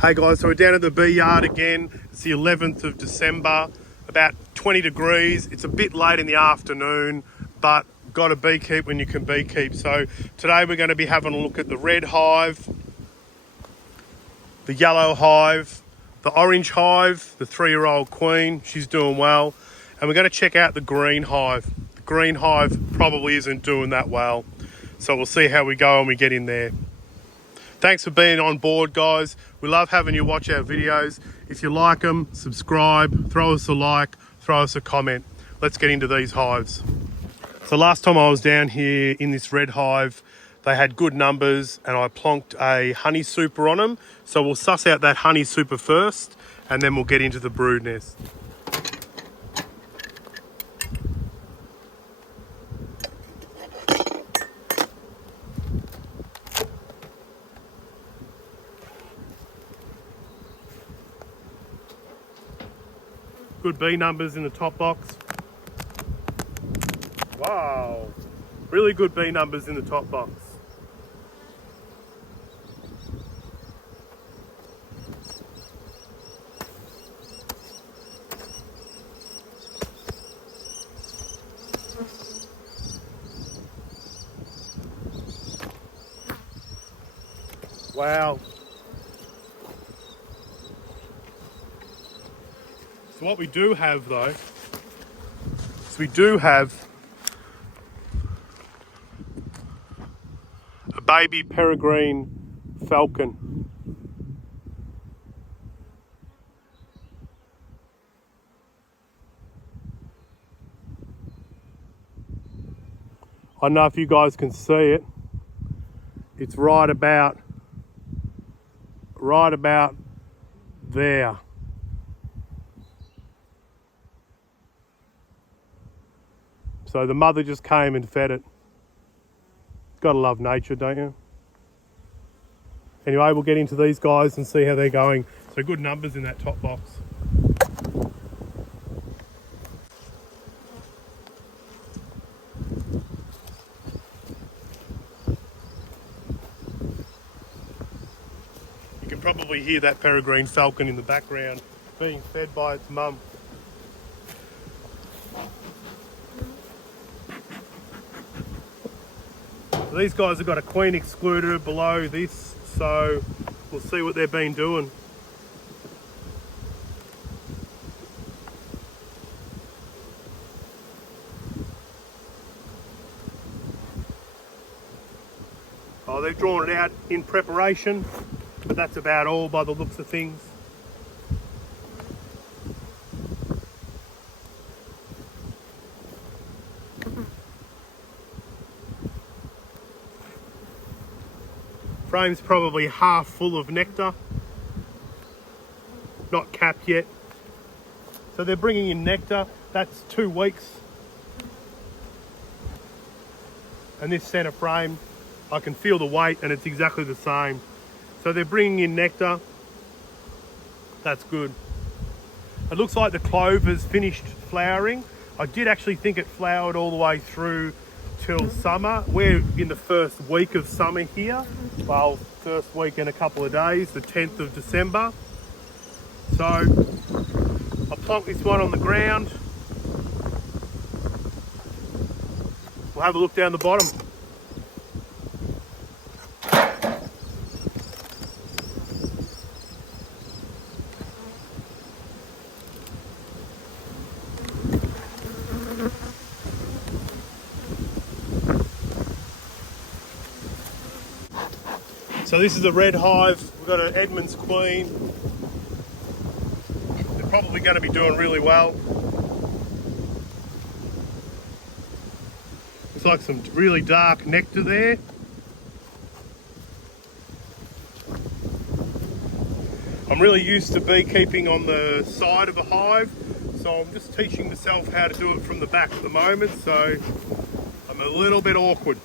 Hey guys, so we're down at the bee yard again. It's the 11th of December, about 20 degrees. It's a bit late in the afternoon, but got to beekeep when you can beekeep. So today we're going to be having a look at the red hive, the yellow hive, the orange hive, the 3-year-old queen, she's doing well. And we're going to check out the green hive. The green hive probably isn't doing that well. So we'll see how we go when we get in there. Thanks for being on board, guys. We love having you watch our videos. If you like them, subscribe, throw us a like, throw us a comment. Let's get into these hives. So last time I was down here in this red hive, they had good numbers and I plonked a honey super on them. So we'll suss out that honey super first and then we'll get into the brood nest. Good bee numbers in the top box. Wow, really good bee numbers in the top box. Wow. So what we do have though, is we do have a baby peregrine falcon. I don't know if you guys can see it. It's right about there. So the mother just came and fed it. Gotta love nature, don't you? Anyway, we'll get into these guys and see how they're going. So good numbers in that top box. You can probably hear that peregrine falcon in the background being fed by its mum. So these guys have got a queen excluder below this, so we'll see what they've been doing. Oh, they've drawn it out in preparation, but that's about all by the looks of things. Frame's probably half full of nectar, not capped yet. So they're bringing in nectar, that's 2 weeks. And this center frame, I can feel the weight and it's exactly the same. So they're bringing in nectar, that's good. It looks like the clover's finished flowering. I did actually think it flowered all the way through till summer. We're in the first week of summer here. Well, first week in a couple of days, the 10th of December. So I'll plonk this one on the ground. We'll have a look down the bottom. So this is a red hive. We've got an Edmund's queen. They're probably going to be doing really well. Looks like some really dark nectar there. I'm really used to beekeeping on the side of a hive, so I'm just teaching myself how to do it from the back at the moment, so I'm a little bit awkward.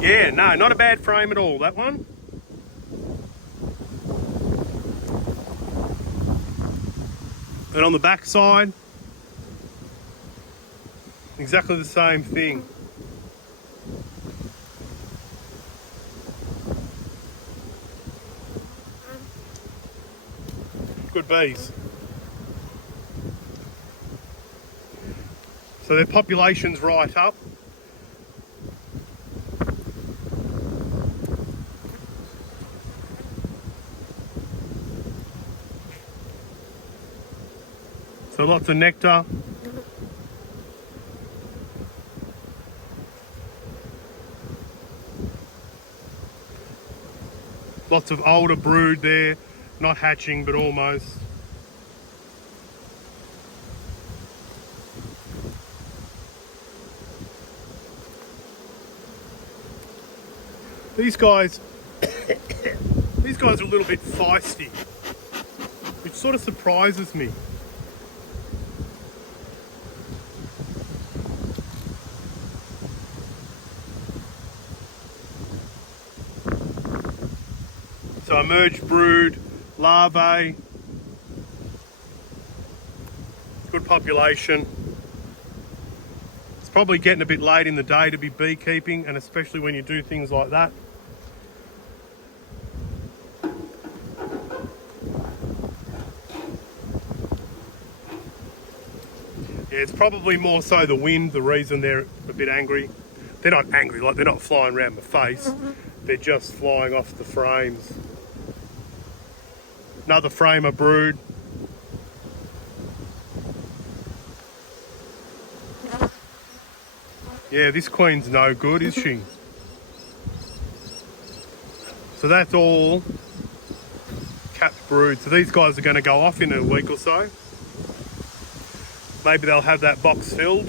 Yeah, no, not a bad frame at all, that one. And on the back side, Exactly the same thing. Good bees. So their population's right up. So lots of nectar. Lots of older brood there, not hatching but almost. These guys are a little bit feisty, which sort of surprises me. So emerged brood, larvae, good population. It's probably getting a bit late in the day to be beekeeping, and especially when you do things like that. Yeah, it's probably more so the wind, the reason they're a bit angry. They're not angry, like they're not flying around my face. They're just flying off the frames. Another frame of brood. Yeah, this queen's no good, is she? So that's all capped brood. So these guys are going to go off in a week or so. Maybe they'll have that box filled.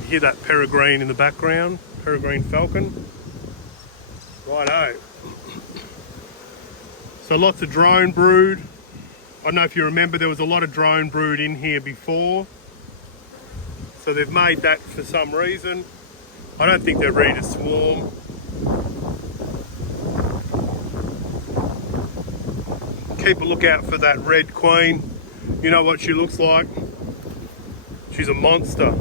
You hear that peregrine in the background, peregrine falcon. Righto. So lots of drone brood. I don't know if you remember, there was a lot of drone brood in here before. So they've made that for some reason. I don't think they're ready to swarm. Keep a lookout for that red queen. You know what she looks like? She's a monster.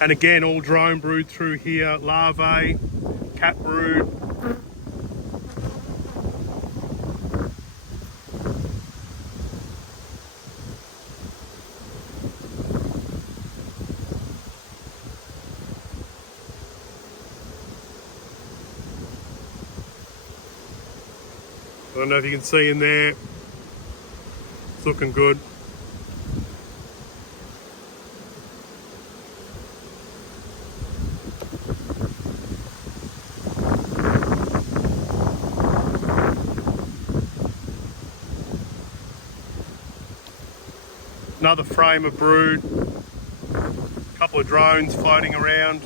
And again, all drone brood through here, larvae, cat brood. I don't know if you can see in there, it's looking good. Another frame of brood, a couple of drones floating around.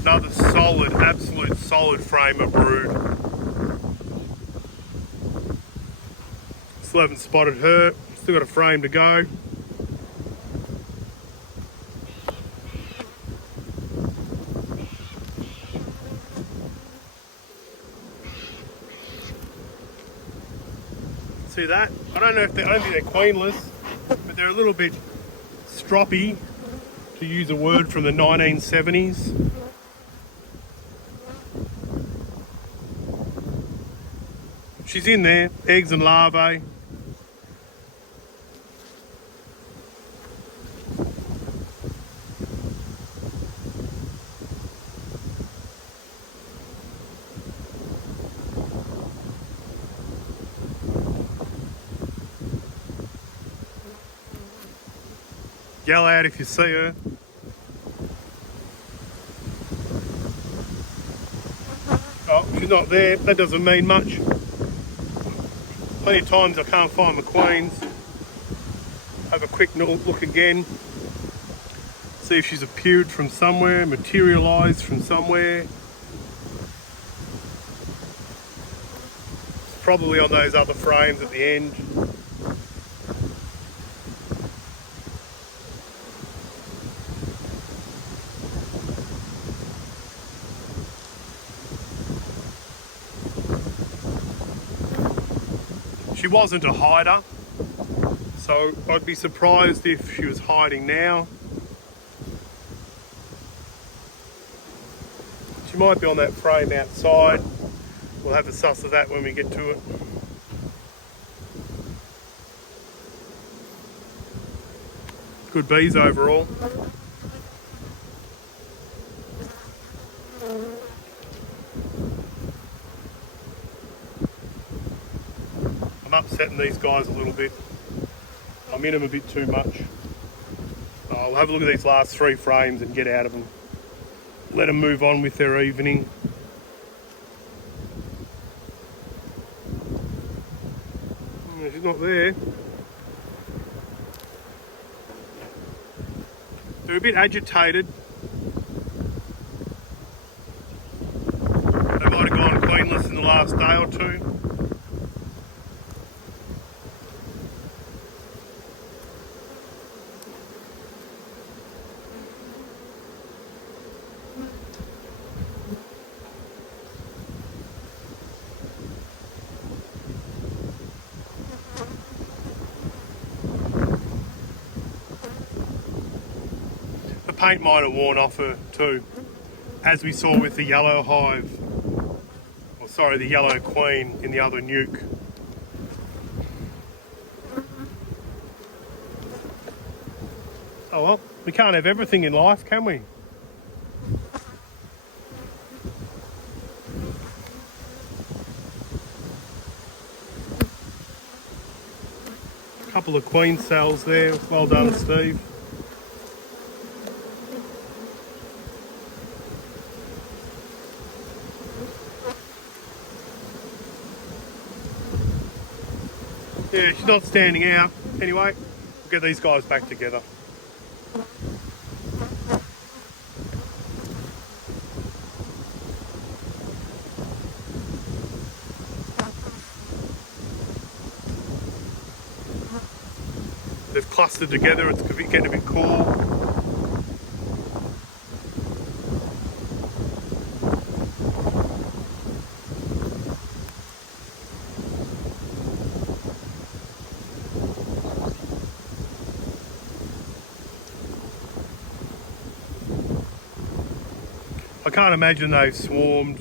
Another solid, absolute solid frame of brood. Still haven't spotted her, still got a frame to go. See that? I don't think they're queenless, but they're a little bit stroppy, to use a word from the 1970s. She's in there, eggs and larvae. Yell out if you see her. Oh, she's not there. That doesn't mean much. Plenty of times I can't find my queens. Have a quick look again. See if she's appeared from somewhere, materialised from somewhere. It's probably on those other frames at the end. She wasn't a hider, so I'd be surprised if she was hiding now. She might be on that frame outside. We'll have a suss of that when we get to it. Good bees overall. I'm upsetting these guys a little bit. I'm in them a bit too much. I'll have a look at these last 3 frames and get out of them. Let them move on with their evening. She's not there. They're a bit agitated. They might have gone queenless in the last day or 2. Paint might have worn off her too, as we saw with the yellow hive, or sorry, the yellow queen in the other nuke. Oh well, we can't have everything in life, can we? A couple of queen cells there, well done Steve. Yeah, she's not standing out. Anyway, we'll get these guys back together. They've clustered together, it's getting a bit cool. I can't imagine they've swarmed,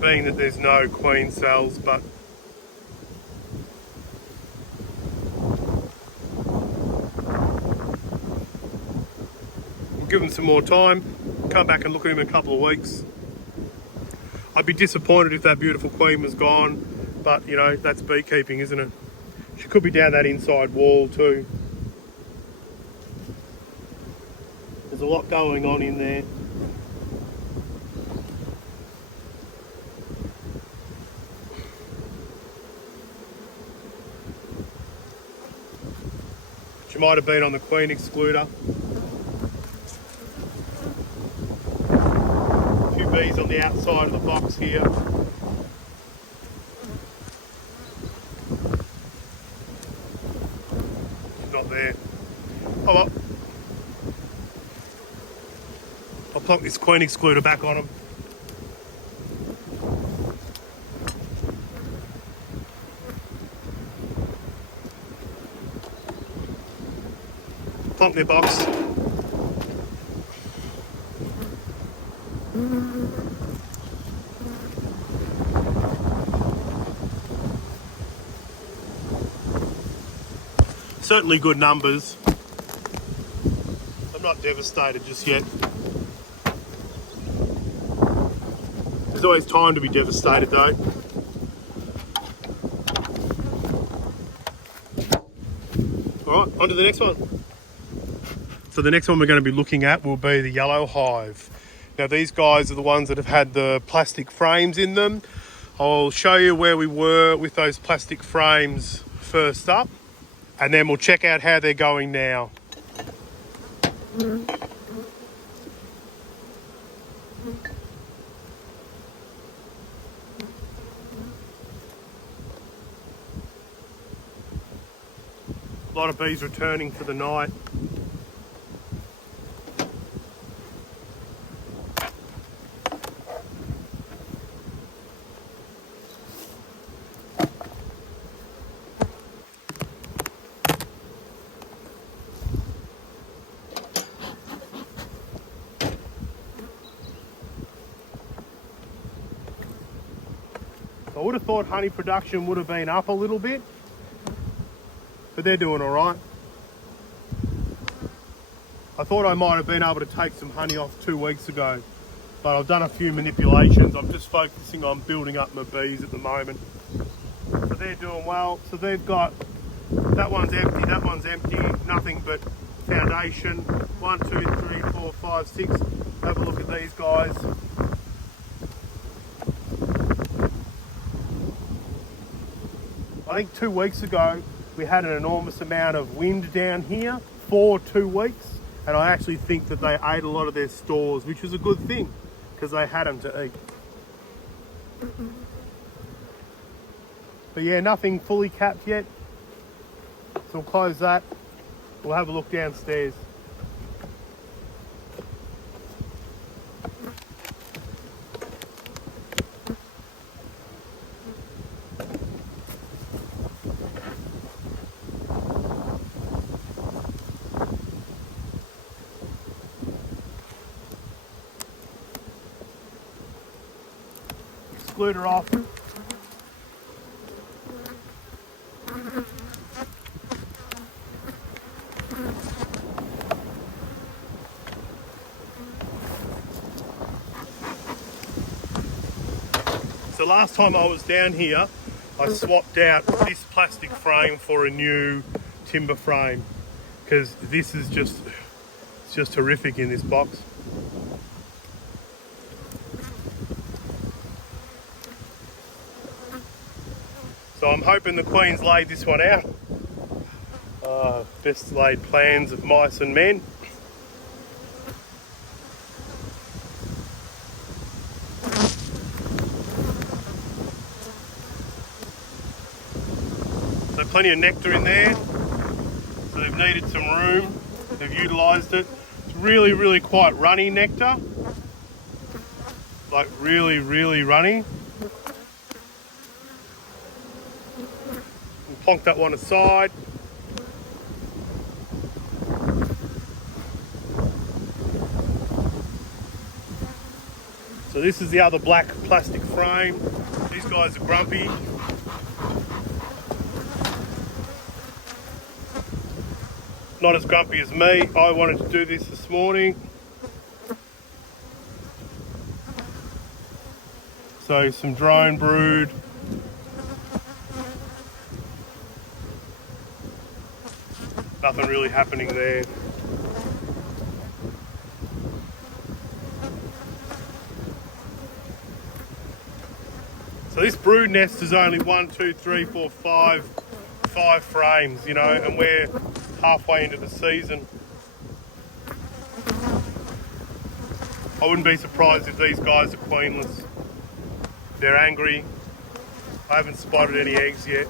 being that there's no queen cells, but we'll give them some more time, come back and look at them in a couple of weeks. I'd be disappointed if that beautiful queen was gone, but you know, that's beekeeping, isn't it? She could be down that inside wall too. There's a lot going on in there. She might have been on the queen excluder. A few bees on the outside of the box here. She's not there. Oh well. I'll plonk this queen excluder back on them. Plonk their box. Certainly good numbers. I'm not devastated just yet. There's always time to be devastated though. All right, on to the next one. So the next one we're going to be looking at will be the yellow hive. Now these guys are the ones that have had the plastic frames in them. I'll show you where we were with those plastic frames first up, and then we'll check out how they're going now. lot of bees returning for the night. I would have thought honey production would have been up a little bit, but they're doing all right. I thought I might have been able to take some honey off 2 weeks ago, but I've done a few manipulations. I'm just focusing on building up my bees at the moment. But they're doing well. So they've got, that one's empty, nothing but foundation. 1, 2, 3, 4, 5, 6. Have a look at these guys. I think 2 weeks ago, we had an enormous amount of wind down here for 2 weeks. And I actually think that they ate a lot of their stores, which was a good thing because they had them to eat. But yeah, nothing fully capped yet. So we'll close that. We'll have a look downstairs. Excluder off. So last time I was down here, I swapped out this plastic frame for a new timber frame because this is it's just horrific in this box. So I'm hoping the Queen's laid this one out. Best laid plans of mice and men. So plenty of nectar in there. So they've needed some room. They've utilised it. It's really, really quite runny nectar. Like really, really runny. Plonk that one aside. So this is the other black plastic frame. These guys are grumpy. Not as grumpy as me. I wanted to do this morning. So some drone brood. Nothing really happening there. So this brood nest is only 1, 2, 3, 4, 5 frames, you know, and we're halfway into the season. I wouldn't be surprised if these guys are queenless. They're angry. I haven't spotted any eggs yet.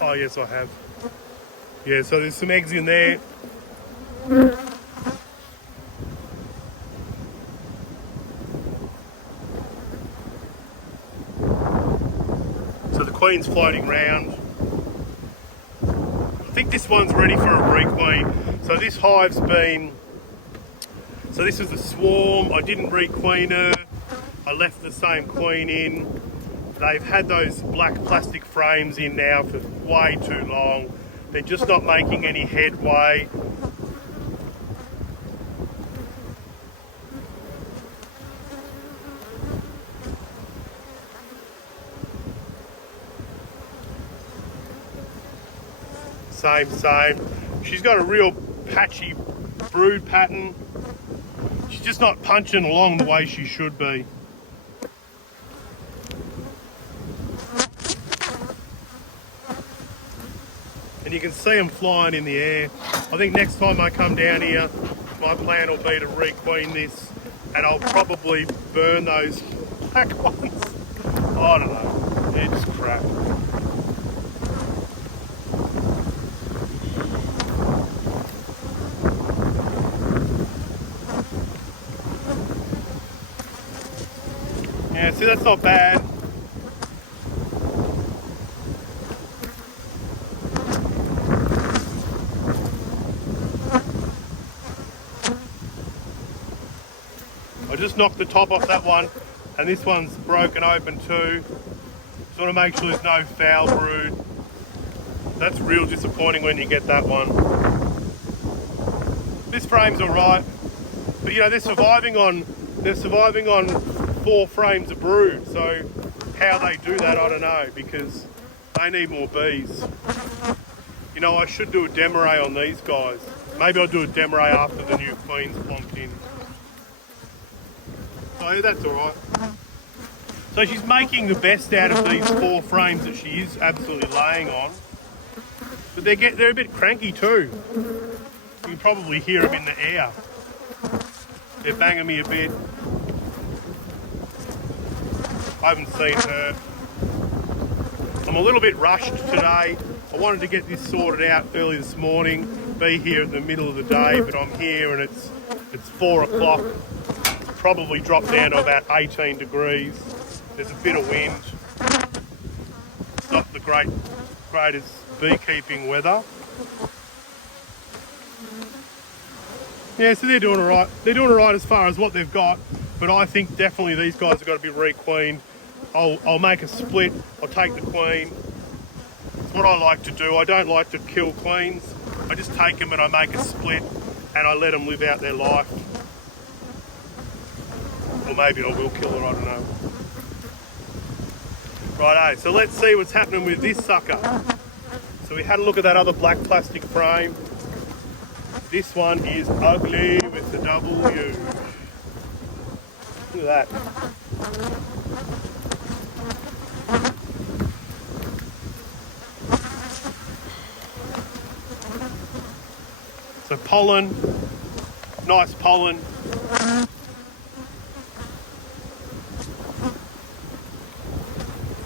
Oh yes, I have. Yeah, so there's some eggs in there. So the Queen's floating around. I think this one's ready for a requeen. So this hive's been, so this is a swarm. I didn't requeen her. I left the same queen in. They've had those black plastic frames in now for way too long. They're just not making any headway. Same. She's got a real patchy brood pattern. She's just not punching along the way she should be. And you can see them flying in the air. I think next time I come down here, my plan will be to requeen this, and I'll probably burn those black ones. I don't know, they're just crap. see, that's not bad. I just knocked the top off that one, and this one's broken open too. Just want to make sure there's no foul brood. That's real disappointing when you get that one. This frame's alright, but you know, they're surviving on 4 frames of brood, so how they do that I don't know, because they need more bees. You know, I should do a demoray on these guys. Maybe I'll do a demoray after the new queen's plonked in. So yeah, that's alright. So she's making the best out of these 4 frames that she is absolutely laying on. But they're a bit cranky too. You can probably hear them in the air. They're banging me a bit. I haven't seen her. I'm a little bit rushed today. I wanted to get this sorted out early this morning, be here in the middle of the day, but I'm here and it's 4 o'clock. Probably dropped down to about 18 degrees. There's a bit of wind. It's not the greatest beekeeping weather. Yeah, so they're doing all right. They're doing all right as far as what they've got, but I think definitely these guys have got to be re-queened. I'll make a split. I'll take the queen. It's what I like to do. I don't like to kill queens. I just take them and I make a split and I let them live out their life. Or maybe I will kill her, I don't know. Righto, so let's see what's happening with this sucker. So we had a look at that other black plastic frame. This one is ugly with the W. Look at that. So pollen, nice pollen.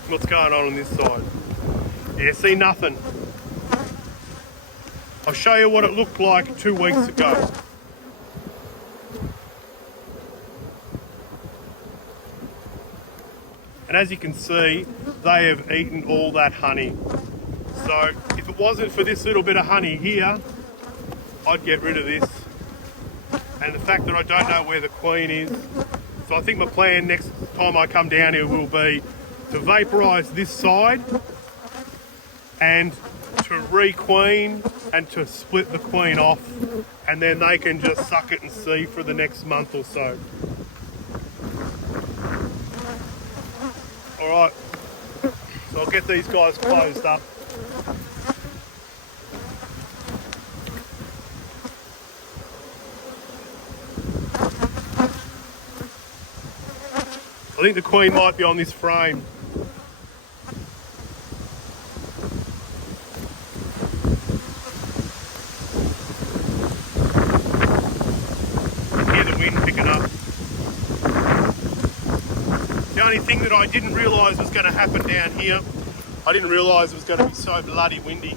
What's going on this side? Yeah, see nothing. I'll show you what it looked like 2 weeks ago. And as you can see, they have eaten all that honey. So if it wasn't for this little bit of honey here, I'd get rid of this. And the fact that I don't know where the queen is. So I think my plan next time I come down here will be to vaporise this side and to re-queen and to split the queen off, and then they can just suck it and see for the next month or so. Alright, so I'll get these guys closed up. I think the queen might be on this frame. Hear the wind picking up. The only thing that I didn't realise was going to happen down here, I didn't realise it was going to be so bloody windy.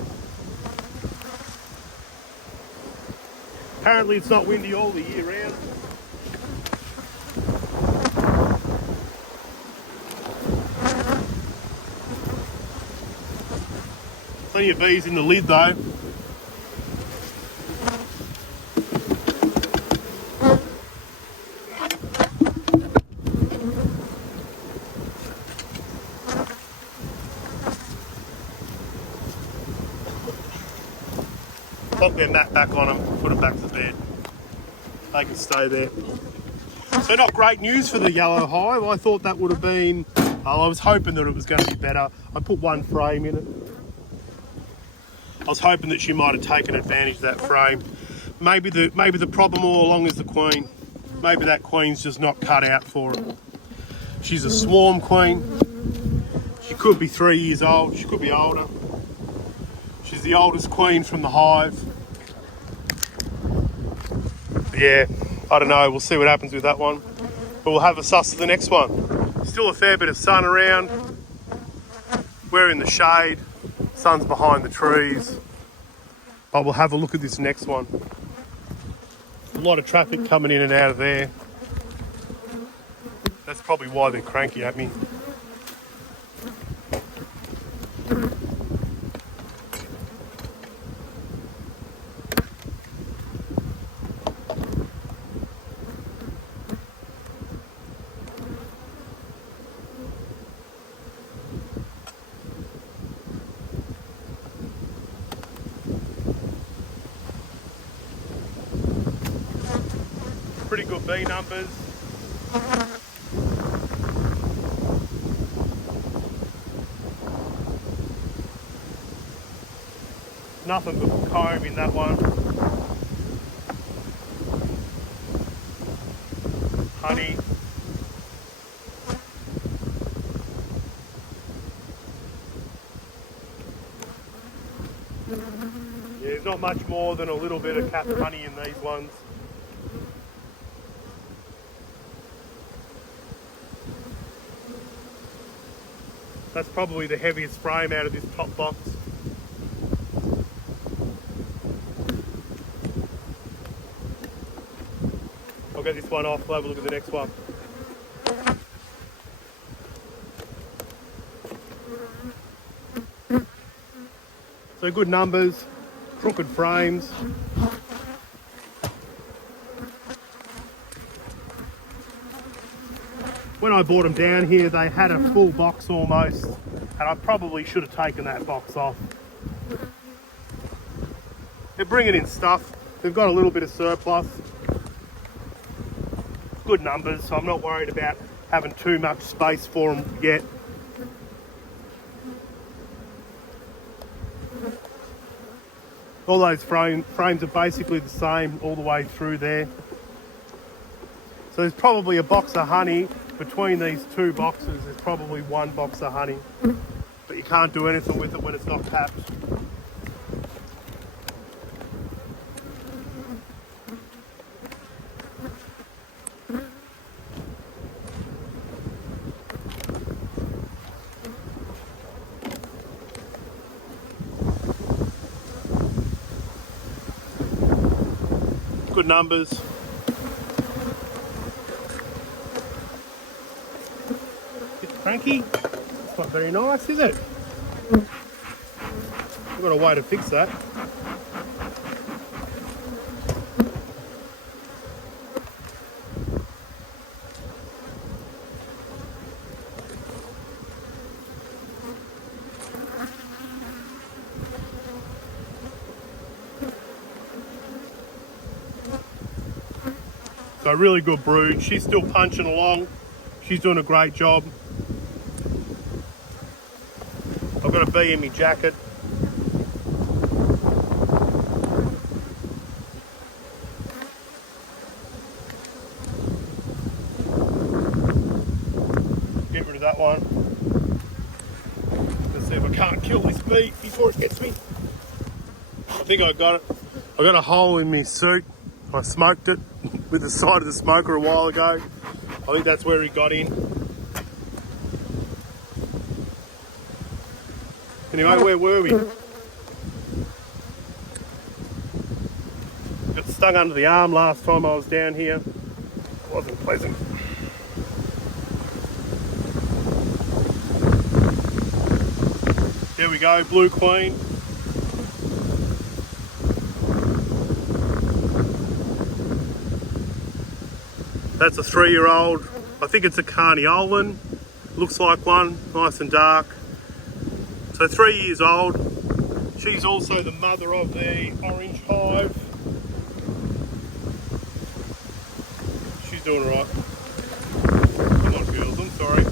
Apparently it's not windy all the year round. Plenty of bees in the lid though. Plonk their mat back on them, put them back to bed. They can stay there. So not great news for the yellow hive. I thought that would have been, I was hoping that it was going to be better. I put 1 frame in it. I was hoping that she might have taken advantage of that frame. Maybe the problem all along is the queen. Maybe that queen's just not cut out for it. She's a swarm queen. She could be 3 years old. She could be older. She's the oldest queen from the hive. But yeah, I don't know. We'll see what happens with that one. But we'll have a suss of the next one. Still a fair bit of sun around. We're in the shade. Sun's behind the trees, but we'll have a look at this next one. A lot of traffic coming in and out of there. That's probably why they're cranky at me. Pretty good bee numbers. Nothing but comb in that one. Honey. Yeah, there's not much more than a little bit of capped honey in these ones. That's probably the heaviest frame out of this top box. I'll get this one off, we'll have a look at the next one. So good numbers, crooked frames. When I bought them down here, they had a full box almost, and I probably should have taken that box off. They're bringing in stuff. They've got a little bit of surplus. Good numbers, so I'm not worried about having too much space for them yet. All those frames are basically the same all the way through there. So there's probably a box of honey between these two boxes. There's probably one box of honey, but you can't do anything with it when it's not capped. Good numbers. Bit cranky. It's not very nice, is it? I've got a way to fix that. So really good brood. She's still punching along. She's doing a great job. I've got a bee in my jacket. Get rid of that one. Let's see if I can't kill this bee before it gets me. I think I got it. I got a hole in my suit. I smoked it with the side of the smoker a while ago. I think that's where he got in. Anyway, where were we? Got stung under the arm last time I was down here. It wasn't pleasant. Here we go, Blue Queen. That's a 3-year-old. I think it's a Carniolan. Looks like one, nice and dark. So 3 years old. She's also the mother of the orange hive. She's doing all right. Come on, girls, I'm sorry.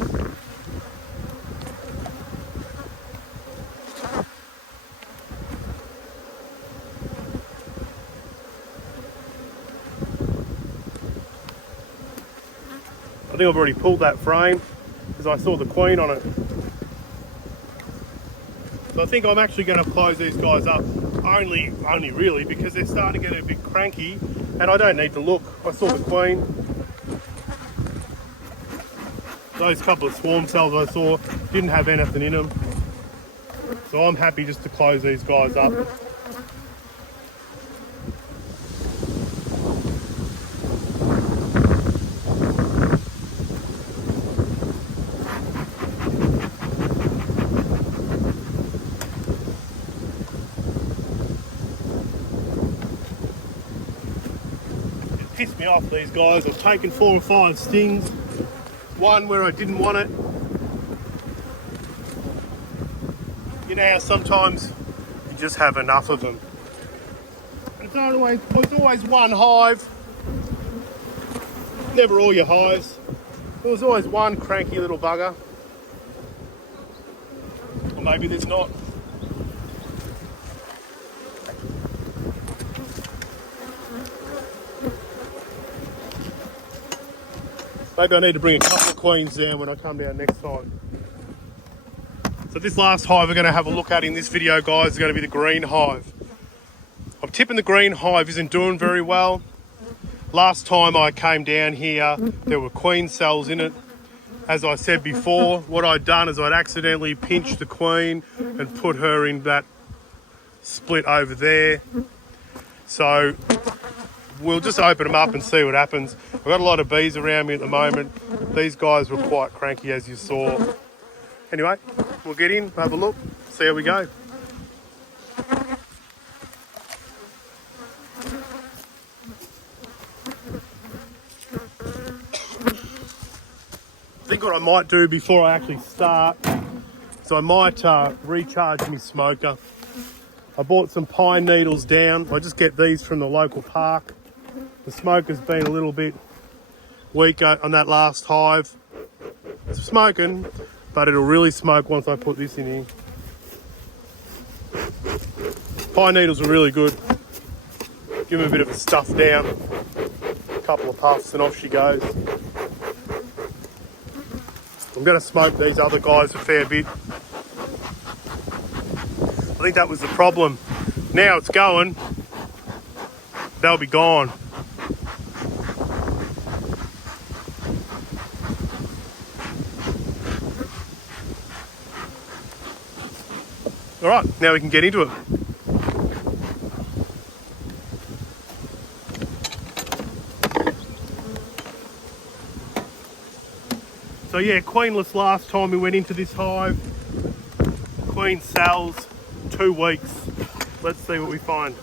I think I've already pulled that frame because I saw the queen on it. So I think I'm actually going to close these guys up only really because they're starting to get a bit cranky and I don't need to look. I saw the queen. Those couple of swarm cells I saw didn't have anything in them. So I'm happy just to close these guys up. piss me off, these guys. I've taken 4 or 5 stings. One where I didn't want it. You know how sometimes you just have enough of them. It's always one hive. Never all your hives. There was always one cranky little bugger. Or maybe there's not. Maybe I need to bring a couple of queens down when I come down next time. So this last hive we're going to have a look at in this video, guys, is going to be the green hive. I'm tipping the green hive isn't doing very well. Last time I came down here, there were queen cells in it. As I said before, what I'd done is I'd accidentally pinched the queen and put her in that split over there. So we'll just open them up and see what happens. I've got a lot of bees around me at the moment. These guys were quite cranky, as you saw. Anyway, we'll get in, have a look, see how we go. I think what I might do before I actually start is I might recharge my smoker. I bought some pine needles down. I just get these from the local park. The smoker's been a little bit weak on that last hive. It's smoking, but it'll really smoke once I put this in here. Pine needles are really good. Give them a bit of a stuff down. A couple of puffs and off she goes. I'm going to smoke these other guys a fair bit. I think that was the problem. Now it's going, they'll be gone. All right, now we can get into it. So yeah, queenless last time we went into this hive. Queen cells, 2 weeks. Let's see what we find.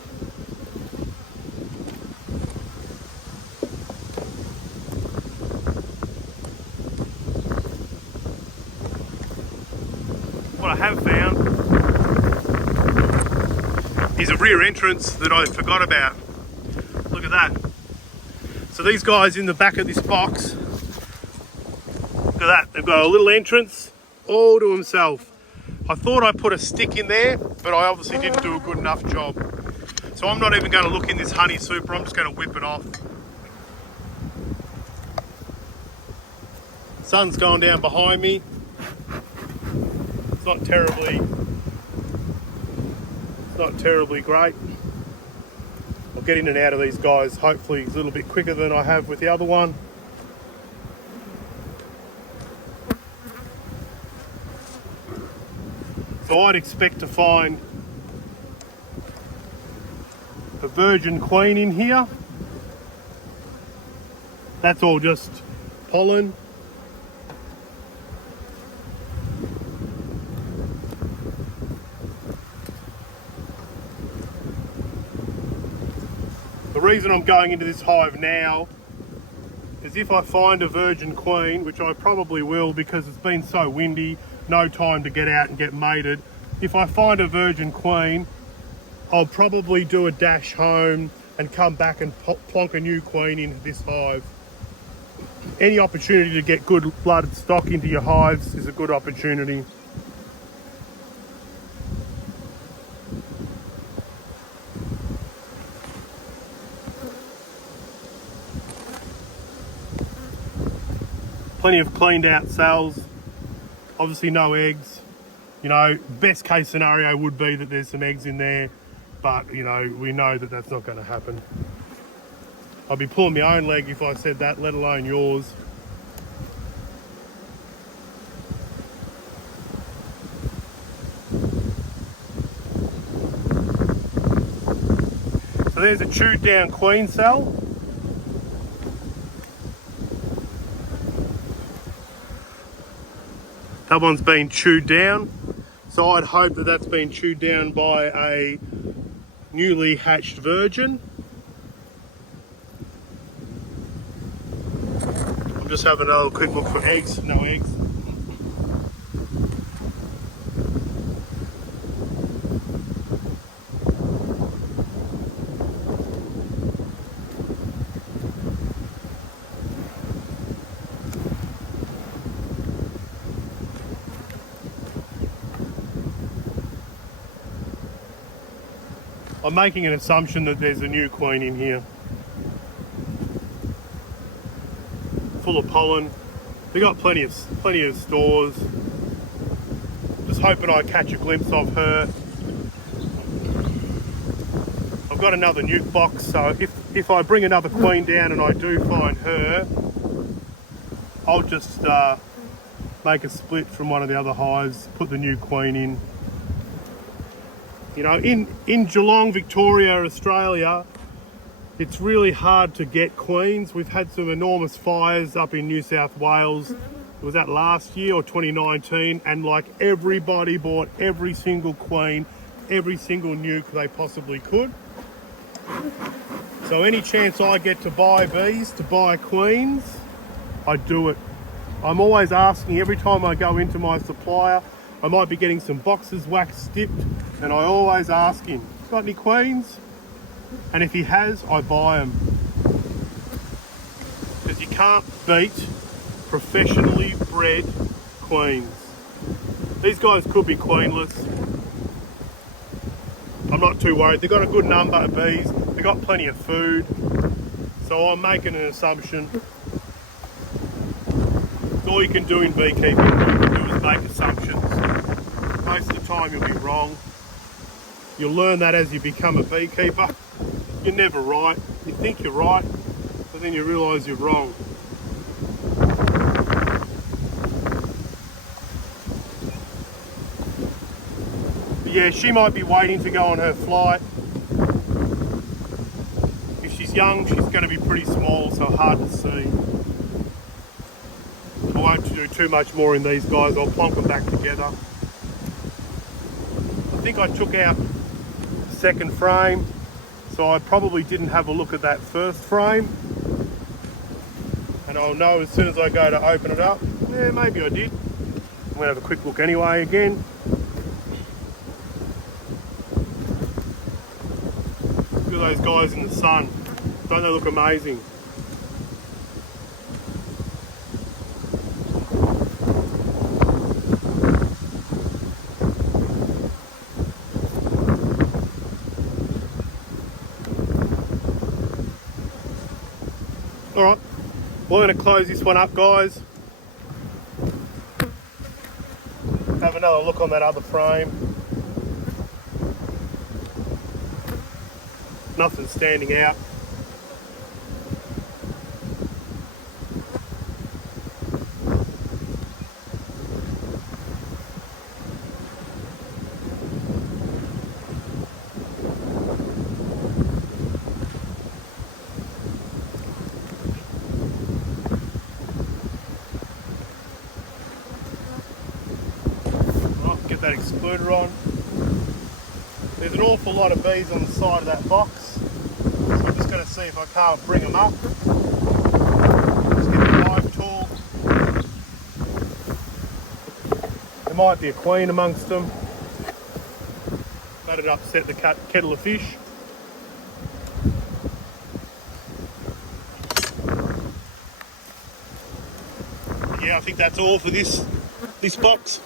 What I have found is a rear entrance that I forgot about. Look at that. So these guys in the back of this box, look at that, they've got a little entrance all to themselves. I thought I put a stick in there, but I obviously didn't do a good enough job. So I'm not even going to look in this honey super, I'm just going to whip it off. Sun's going down behind me. It's not terribly great. I'll get in and out of these guys hopefully a little bit quicker than I have with the other one. So I'd expect to find a virgin queen in here. That's all just pollen. The reason I'm going into this hive now is if I find a virgin queen, which I probably will because it's been so windy, no time to get out and get mated. If I find a virgin queen, I'll probably do a dash home and come back and plonk a new queen into this hive. Any opportunity to get good blooded stock into your hives is a good opportunity. Plenty of cleaned out cells. Obviously no eggs. You know, best case scenario would be that there's some eggs in there, but you know, we know that that's not going to happen. I'd be pulling my own leg if I said that, let alone yours. So there's a chewed down queen cell. That one's been chewed down. So I'd hope that that's been chewed down by a newly hatched virgin. I'm just having a quick look for eggs. No eggs. I'm making an assumption that there's a new queen in here. Full of pollen. They got plenty of stores. Just hoping I catch a glimpse of her. I've got another nuke box, so if I bring another queen down and I do find her, I'll just make a split from one of the other hives, put the new queen in. You know, in Geelong, Victoria, Australia, it's really hard to get queens. We've had some enormous fires up in New South Wales. Was that last year or 2019? And like everybody bought every single queen, every single nuke they possibly could. So any chance I get to buy bees, to buy queens, I do it. I'm always asking every time I go into my supplier. I might be getting some boxes wax dipped, and I always ask him, got any queens? And if he has, I buy them. Because you can't beat professionally bred queens. These guys could be queenless. I'm not too worried. They've got a good number of bees. They've got plenty of food. So I'm making an assumption. It's all you can do in beekeeping. All you can do is make assumptions. Most of the time you'll be wrong. You'll learn that as you become a beekeeper. You're never right. You think you're right, but then you realise you're wrong. But yeah, she might be waiting to go on her flight. If she's young, she's going to be pretty small, so hard to see. I won't do too much more in these guys. I'll plonk them back together. I think I took out the second frame, so I probably didn't have a look at that first frame. And I'll know as soon as I go to open it up. Yeah, maybe I did. I'm going to have a quick look anyway again. Look at those guys in the sun. Don't they look amazing? Alright, we're going to close this one up, guys. Have another look on that other frame. Nothing standing out. Get that excluder on. There's an awful lot of bees on the side of that box, so I'm just going to see if I can't bring them up. Just get the hive tool. There might be a queen amongst them. That'd upset the kettle of fish. Yeah, I think that's all for this box.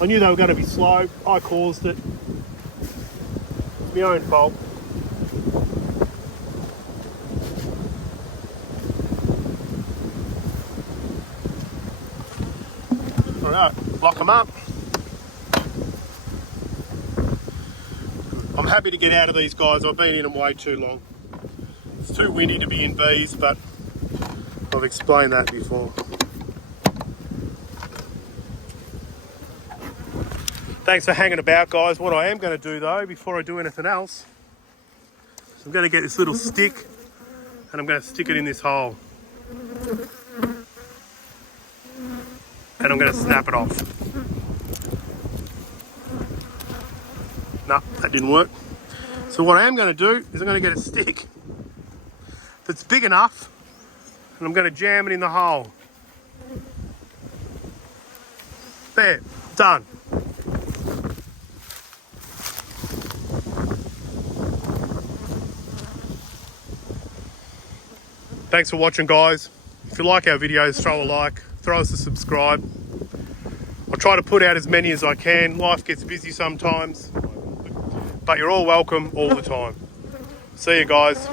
I knew they were going to be slow. I caused it. It's my own fault. Alright, lock them up. I'm happy to get out of these guys. I've been in them way too long. It's too windy to be in bees, but I've explained that before. Thanks for hanging about, guys. What I am going to do though, before I do anything else, is I'm going to get this little stick and I'm going to stick it in this hole. And I'm going to snap it off. No, that didn't work. So what I am going to do is I'm going to get a stick that's big enough and I'm going to jam it in the hole. There, done. Thanks for watching, guys. If you like our videos, throw a like, throw us a subscribe. I try to put out as many as I can. Life gets busy sometimes, but you're all welcome all the time. See you guys.